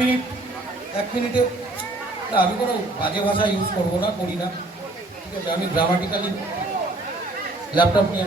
Minute, এক মিনিটে, না, আমি কোনো বাজে ভাষা ইউজ করব না, করি না। ঠিক আছে, আমি গ্রামাটিক্যালি ল্যাপটপ নিয়ে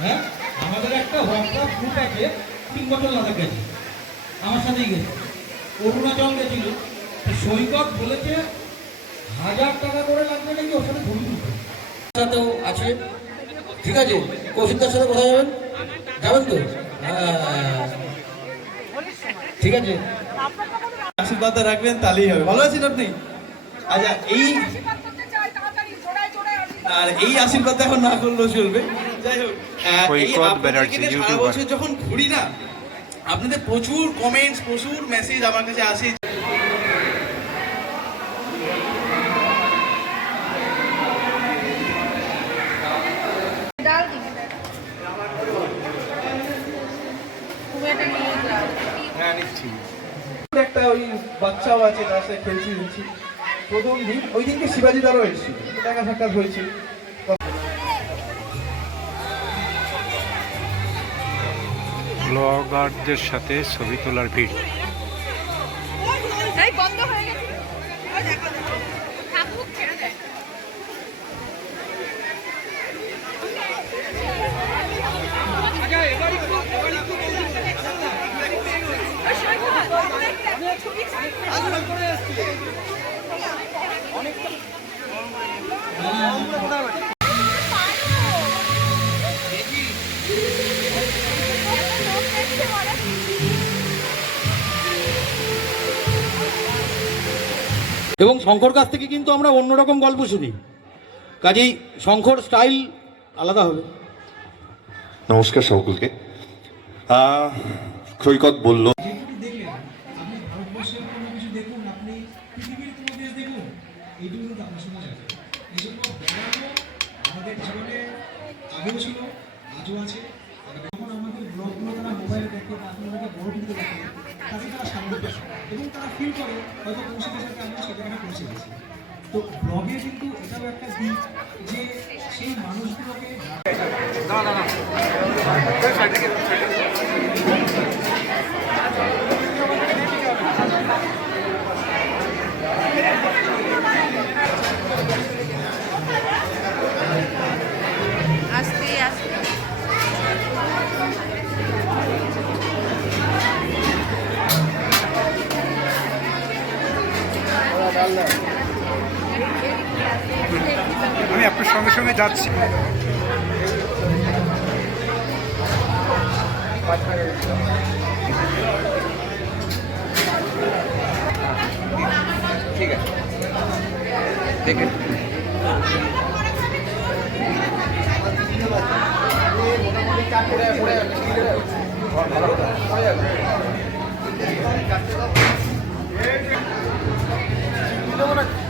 হ্যাঁ? আমাদের একটা হোয়াটসঅ্যাপ গ্রুপ আছে তিন বছর লাদাখ গেছে আমার সাথেই গেছে। অরুণাচল গেছিল সৈকত বলেছে, হাজার টাকা করে লাগবে নাকি ওর সাথে ছবি তুলতে সাথেও আছে। ঠিক আছে কৌশিকদার সাথে কোথায় যাবেন যাবেন তো? হ্যাঁ। ঠিক আছে। আশীর্বাদ রাখবেন, তাহলেই হবে। ভালো আছেন আপনি? আচ্ছা এই আর এই আশীর্বাদ এখন না করলেও চলবে। যাই হোক বছর যখন ঘুরি না আপনাদের প্রচুর কমেন্টস প্রচুর মেসেজ আমার কাছে আসে। হ্যাঁ, একটা ওই বাচ্চাও আছে তার সাথে খেলছি। প্রথম দিন ওই দিনকে শিবাজি দারও এসেছিল দেখা সাক্ষাৎ হয়েছে ব্লগারদের সাথে ছবি তোলার ভিড় এই বন্ধ হয়ে গেছে ওই দেখো থাকুক ছেড়ে দেয় এবং শঙ্কর কাছ থেকে কিন্তু আমরা অন্যরকম গল্প শুনি। কাজেই শঙ্কর স্টাইল আলাদা হবে। নমস্কার, সকলকে। সৈকত বলল কিন্তু আপনার সঙ্গে যাবে এই জন্য বেড়ানো আমাদের জীবনে আগেও ছিল, আজও আছে। যখন আমাদের ব্লগগুলো তারা মোবাইলে দেখে, বা আপনি ওনাকে বড় টিভিতে দেখে, তাতে তারা সামনে দেখে এবং তারা ফিল করে, হয়তো পৌঁছে গেছে আমরা সেখানে পৌঁছে গেছি। তো ব্লগে কিন্তু এটাও একটা দিক যে সেই মানুষগুলোকে আস্তে আমি আপনার সঙ্গে সঙ্গে যাচ্ছি। ঠিক আছে। ঠিক আছে মোটামুটি